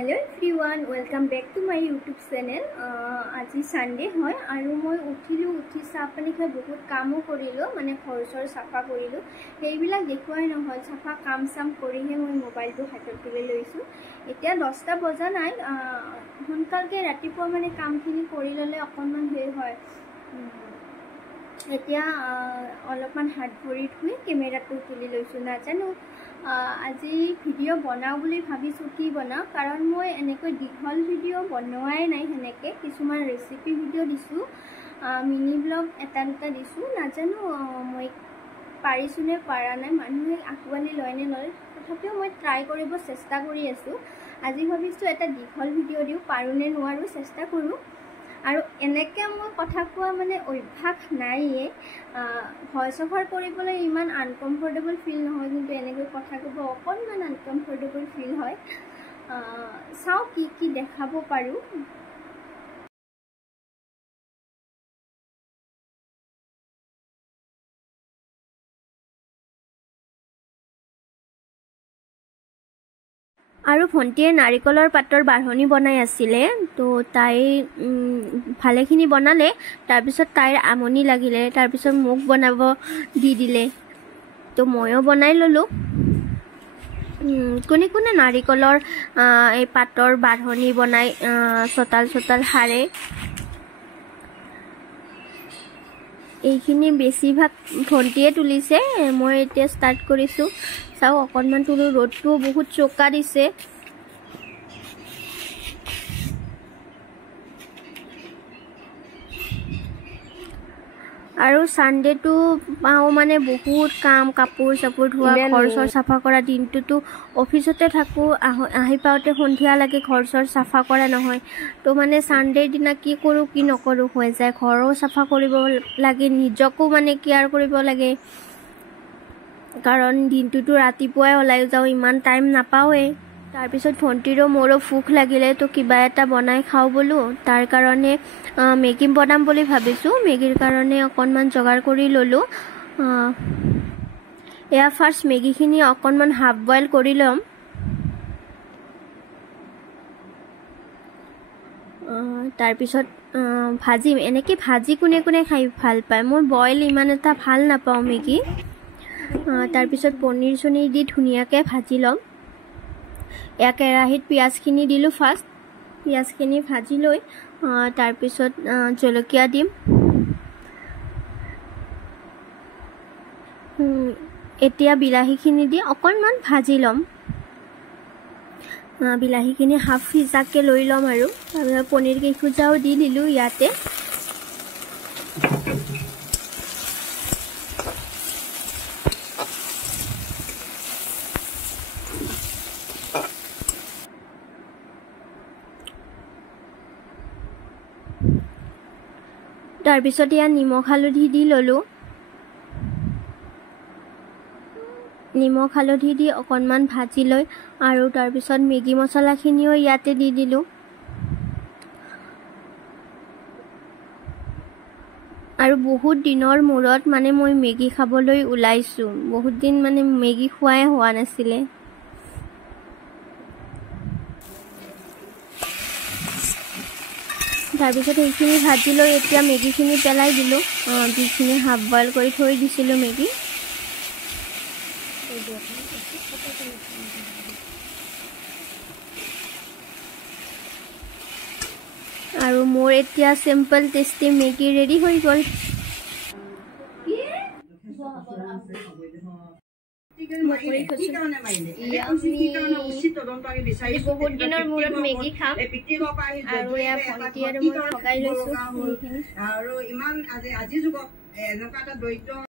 Hello everyone, welcome back to my YouTube channel. আজি Sunday হয় আৰু মই উঠি চাহ পানী খাই বহুত কামো কৰিলো মানে ঘৰ সাফা কৰিলো সেইবিলাক দেখুৱাই নহয় সাফা কাম সাম কৰিহে মই মোবাইলটো হাতত তুলি লৈছো এতিয়া 10টা বজা নাই সোনকালকে ৰাতিপুৱা মানে কামখিনি কৰি ললে অকনমান হেই হয় এতিয়া অলপমান হাত ভৰি ধুই কেমেৰাটো তুলি লৈছো নাজানো আজি ভিডিও বনাও বুলি ভাবিছো কি বনাও কাৰণ মই এনেকৈ দীঘল ভিডিও বনোৱাই নাই হেনেকে কিছুমান ৰেচিপি ভিডিও দিছো মিনি ব্লগ এটা দুটা দিছো নাজানো মই পাৰিছো নে পাৰা নাই মানুহে আকৱালি লয়নে নলয় তথাপিও মই ট্ৰাই কৰিব চেষ্টা কৰি আছো আজি ভাবিছো এটা দীঘল ভিডিও দিও পাৰো নে নোৱাৰো চেষ্টা কৰো আৰু এনেকে মই কথা কোৱা মানে অভ্যাস নাইয়ে ভয়েস ওভাৰ কৰিবলৈ ইমান আনকমফৰ্টেবল ফিল নহয় কিন্তু এনেকৈ কথা ক'ব অকনমান আনকমফৰ্টেবল ফিল হয় চাও কি দেখাব পাৰো আৰু ভন্টিয়ে নাৰিকলৰ পাতৰ বাঢ়নি বনাই আছিলে তো তাই ভালেখিনি বনালে তাৰ পিছত তাইৰ আমনি লাগিলে তাৰ পিছত মোক বনাব দি দিলে তো ময়ো বনাই ললো কোনে কোনে নাৰিকলৰ এই পাতৰ বাঢ়নি বনাই চতাল হাৰে এইখিনি বেছিভাগ ভন্টিয়ে তুলিছে মই এতিয়া ষ্টাৰ্ট কৰিছো চাও অকনমান তুলো ৰ'দটো বহুত চোকা দিছে আৰু সানডেটো পাও মানে বহুত কাম কাপোৰ চাপোৰ ধোৱা ঘৰ সাফা কৰা দিনটোতো অফিসতে থাকো আহি পাওতে সন্ধিয়া লাগে ঘৰ সাফা কৰা নহয় তো মানে সানডেৰ দিনা কি কৰো কি নকৰো হৈ যায় ঘৰো সাফা কৰিব লাগে নিজকো মানে কেয়াৰ কৰিব লাগে কাৰণ দিনটোতো ৰাতিপুৱাই ওলাই যাও ইমান টাইম নাপাওয়ে তাৰ পিছত ভন্টিৰো মোৰো ভুক লাগিলে তো কিবা এটা বনাই খাও বলো তাৰ কাৰণে মেগী বনাম বুলি ভাবিছো মেগীৰ কাৰণে অকনমান জগাৰ কৰি ললো এয়া ফাৰ্স্ট মেগীখিনি অকনমান হাফ বয়েল কৰি লম তাৰ পিছত ভাজিম এনেকৈ ভাজি কোনে কোনে খাই ভাল পায় মই বয়েল ইমান এটা ভাল নাপাওঁ মেগী তাৰ পিছত পনীৰ চনীৰ দি ধুনীয়াকৈ ভাজি লম এয়া কেৰাহীত পিয়াজখিনি দিলো ফাৰ্স্ট পিয়াজখিনি ভাজি লৈ তাৰ পিছত জলকীয়া দিম এতিয়া বিলাহীখিনি দি অকনমান ভাজি লম বিলাহীখিনি হাফ সিজাকে লৈ লম আৰু তাৰপিছত পনীৰ কেইখুজাও দি দিলো ইয়াতে তাৰপিছত ইয়া নিমখ হালধি দি ললো নিমখ হালধি দি অকনমান ভাজি লৈ আৰু তাৰপিছত মেগী মছলাখিনিও ইয়াতে দি দিলো আৰু বহুত দিনৰ মূৰত মানে মই মেগী খাবলৈ ওলাইছো বহুত দিন মানে মেগী খোৱাই হোৱা নাছিলে তাৰপিছত এইখিনি ভাজি লৈ এতিয়া মেগীখিনি পেলাই দিলো যিখিনি হাফ বয়েল কৰি থৈ দিছিলো মেগী আৰু মোৰ এতিয়া সিম্পল টেস্টি মেগী ৰেডি হৈ গল বহুত দিনৰ মূৰত মেগী খাম আৰু এয়া ভন্টি আৰু মই ভগাই লৈছো আৰু ইমান আজি যুগত এনেকুৱা এটা দৰিদ্ৰ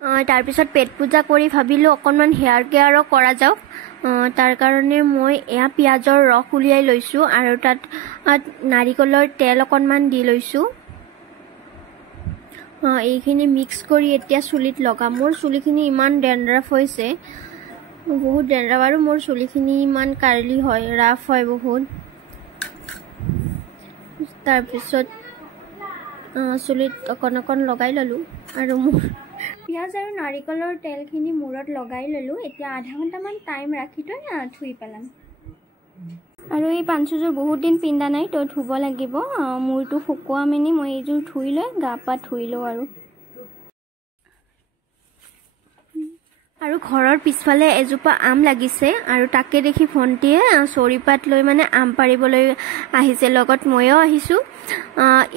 তাৰপিছত পেট পূজা কৰি ভাবিলোঁ অকণমান হেয়াৰ কেয়াৰো কৰা যাওক। তাৰ কাৰণে মই এয়া পিঁয়াজৰ ৰস উলিয়াই লৈছোঁ আৰু তাত নাৰিকলৰ তেল অকণমান দি লৈছোঁ। এইখিনি মিক্স কৰি এতিয়া চুলিত লগাম। মোৰ চুলিখিনি ইমান ডেণ্ড্ৰাফ হৈছে, বহুত ডেণ্ড্ৰাফ, আৰু মোৰ চুলিখিনি ইমান কাৰ্লি হয়, ৰাফ হয় বহুত। তাৰপিছত চুলিত অকণ অকণ লগাই ল'লোঁ আৰু মোৰ পিঁয়াজ আৰু নাৰিকলৰ তেলখিনি মূৰত লগাই ল'লোঁ। এতিয়া আধা ঘণ্টামান টাইম ৰাখি থৈ ধুই পেলাম। আৰু এই পাঞ্চুযোৰ বহুত দিন পিন্ধা নাই, তো ধুব লাগিব। মূৰটো শুকোৱা মেনি মই এইযোৰ ধুই লৈ গা পা ধুই লওঁ। আৰু ঘৰৰ পিছফালে এজোপা আম লাগিছে আৰু তাকে দেখি ভণ্টিয়ে চৰিপাত লৈ মানে আম পাৰিবলৈ আহিছে, লগত ময়ো আহিছোঁ।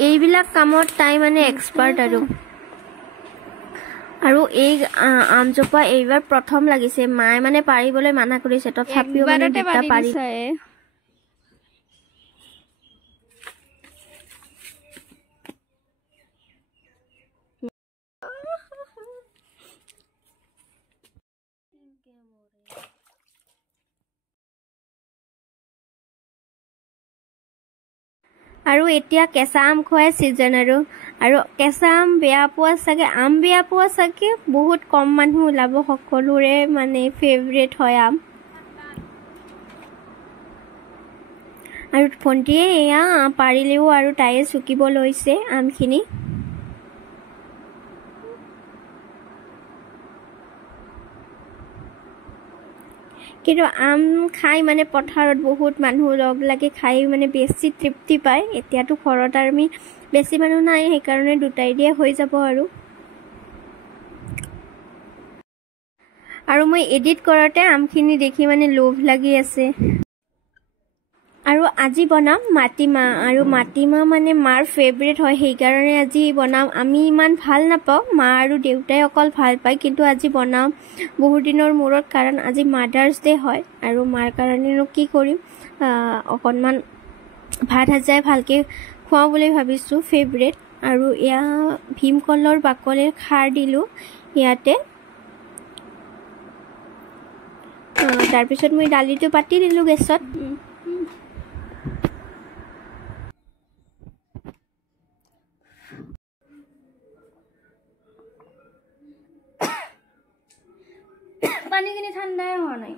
এইবিলাক কামত তাই মানে এক্সপাৰ্ট। আৰু এই আমজোপা এইবাৰ প্ৰথম লাগিছে, মায়ে মানে পাৰিবলৈ মানা কৰিছে, তথাপিও মানে দুটা পাৰিছে। আৰু এতিয়া কেঁচা আম খোৱাই ছিজন। আৰু কেঁচা আম বেয়া পোৱা চাগে, আম বেয়া পোৱা চাগে বহুত কম মানুহ ওলাব, সকলোৰে মানে ফেভৰেট হয় আম। আৰু ভণ্টিয়ে এয়া পাৰিলেও আৰু তাইয়ে চুকিব লৈছে আমখিনি। কিন্তু আম খাই মানে পথাৰত বহুত মানুহ লগ লাগি খাই মানে বেছি তৃপ্তি পায়। এতিয়াতো ঘৰত আমি বেছি মানুহ নাই, সেইকাৰণে দুটাই দিয়ে হৈ যাব। আৰু মই এডিট কৰোঁতে আমখিনি দেখি মানে লোভ লাগি আছে। আৰু আজি বনাম মাটিমাহ, আৰু মাটিমাহ মানে মাৰ ফেভৰেট হয়, সেইকাৰণে আজি বনাম। আমি ইমান ভাল নাপাওঁ, মা আৰু দেউতাই অকল ভাল পায়, কিন্তু আজি বনাম বহুত দিনৰ মূৰত, কাৰণ আজি মাদাৰ্ছ ডে হয়। আৰু মাৰ কাৰণেনো কি কৰিম, অকণমান ভাত সাজাই ভালকৈ খুৱাওঁ বুলি ভাবিছোঁ, ফেভৰেট। আৰু এয়া ভীমকলৰ বাকলিৰ খাৰ দিলোঁ ইয়াতে। তাৰপিছত মই দালিটো পাতি দিলোঁ গেছত। পানীখিনি ঠাণ্ডাই হোৱা নাই।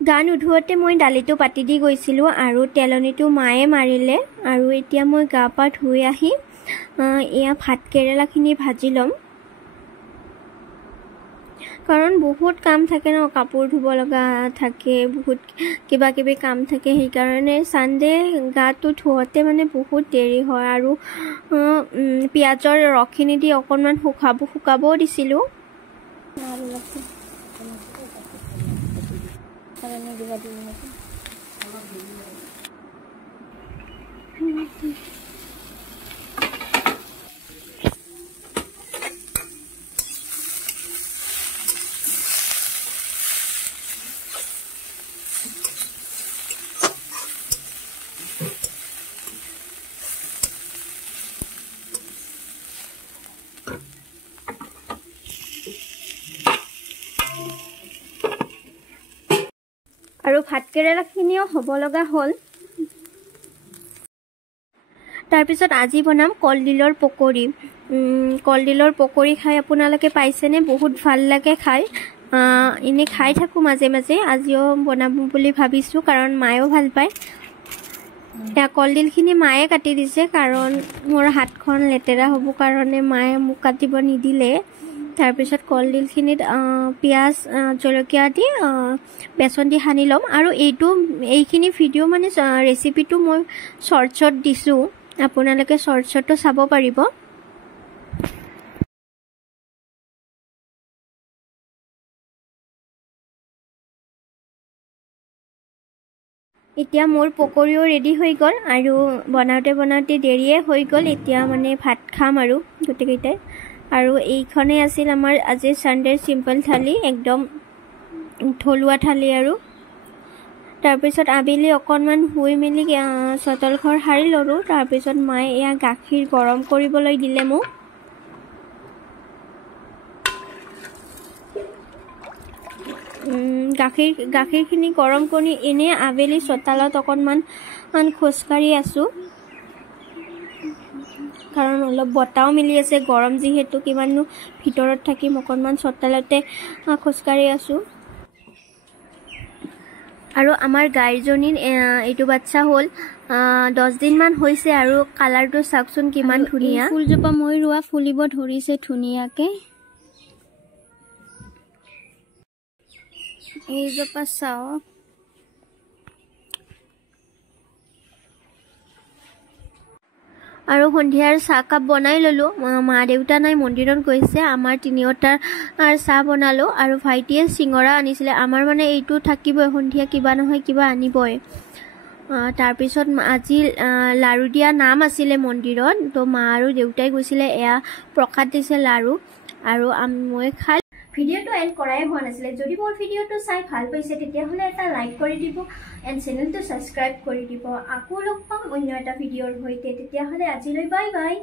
গা নুধুৱতে মই দালিটো পাতি দি গৈছিলোঁ আৰু তেলনিটো মায়ে মাৰিলে। আৰু এতিয়া মই গা পা ধুই আহি এয়া ভাত কেৰেলাখিনি ভাজি ল'ম, কাৰণ বহুত কাম থাকে ন, কাপোৰ ধুব লগা থাকে, বহুত কিবা কিবি কাম থাকে, সেইকাৰণে ছানডে গাটো ধুওঁতে মানে বহুত দেৰি হয়। আৰু পিঁয়াজৰ ৰসখিনি দি অকণমান শুকাবও দিছিলোঁ। আৰু ভাত কেৰেলাখিনিও হ'ব লগা হ'ল। তাৰপিছত আজি বনাম কলডিলৰ পকৰি। কলডিলৰ পকৰি খাই আপোনালোকে পাইছেনে? বহুত ভাল লাগে খাই। এনেই খাই থাকোঁ মাজে মাজে, আজিও বনাম বুলি ভাবিছোঁ, কাৰণ মায়েও ভাল পায়। এতিয়া কলডিলখিনি মায়ে কাটি দিছে, কাৰণ মোৰ হাতখন লেতেৰা হ'ব কাৰণে মায়ে মোক কাটিব নিদিলে। তাৰপিছত কলডিলখিনিত পিঁয়াজ জলকীয়া দি বেচন দি সানি ল'ম। আৰু এইখিনি ভিডিঅ' মানে ৰেচিপিটো মই শ্বৰ্টছত দিছোঁ, আপোনালোকে শ্বৰ্টছতো চাব পাৰিব। এতিয়া মোৰ পকৰিও ৰেডি হৈ গ'ল, আৰু বনাওঁতে দেৰিয়ে হৈ গ'ল। এতিয়া মানে ভাত খাম আৰু গোটেইকেইটাই। আৰু এইখনেই আছিল আমাৰ আজি ছানডেৰ চিম্পল থালি, একদম থলুৱা থালি। আৰু তাৰপিছত আবেলি অকণমান শুই মেলি চোতাল ঘৰ সাৰি ল'লোঁ। তাৰপিছত মায়ে এয়া গাখীৰ গৰম কৰিবলৈ দিলে মোক। গাখীৰখিনি গৰম কৰি এনে আবেলি চোতালত অকণমান খোজকাঢ়ি আছোঁ কাৰণ অলপ বতাহও মিলি আছে গৰম যিহেতু কিমাননো ভিতৰত থাকিম অকণমান চোতালতে খোজকাঢ়ি আছোঁ আৰু আমাৰ গাইজনীৰ এইটো বাচ্চা হ'ল 10 দিনমান হৈছে আৰু কালাৰটো চাওকচোন কিমান ধুনীয়া ফুলজোপা মই ৰোৱা ফুলিব ধৰিছে ধুনীয়াকৈ এইজোপা চাওক আৰু সন্ধিয়াৰ চাহকাপ বনাই ল'লোঁ মা দেউতা নাই মন্দিৰত গৈছে আমাৰ তিনিওটাৰ চাহ বনালোঁ আৰু ভাইটিয়ে চিঙৰা আনিছিলে আমাৰ মানে এইটো থাকিবই সন্ধিয়া কিবা নহয় কিবা আনিবই তাৰপিছত আজি লাৰু দিয়া নাম আছিলে মন্দিৰত তো মা আৰু দেউতাই গৈছিলে এয়া প্ৰসাদ দিছে লাৰু আৰু মই খাই ভিডিঅ'টো এণ্ড কৰাই হোৱা নাছিলে যদি মোৰ ভিডিঅ'টো চাই ভাল পাইছে তেতিয়াহ'লে এটা লাইক কৰি দিব এণ্ড চেনেলটো ছাবস্ক্ৰাইব কৰি দিব আকৌ লগ পাম অন্য এটা ভিডিঅ'ৰ সৈতে তেতিয়াহ'লে আজিলৈ বাই বাই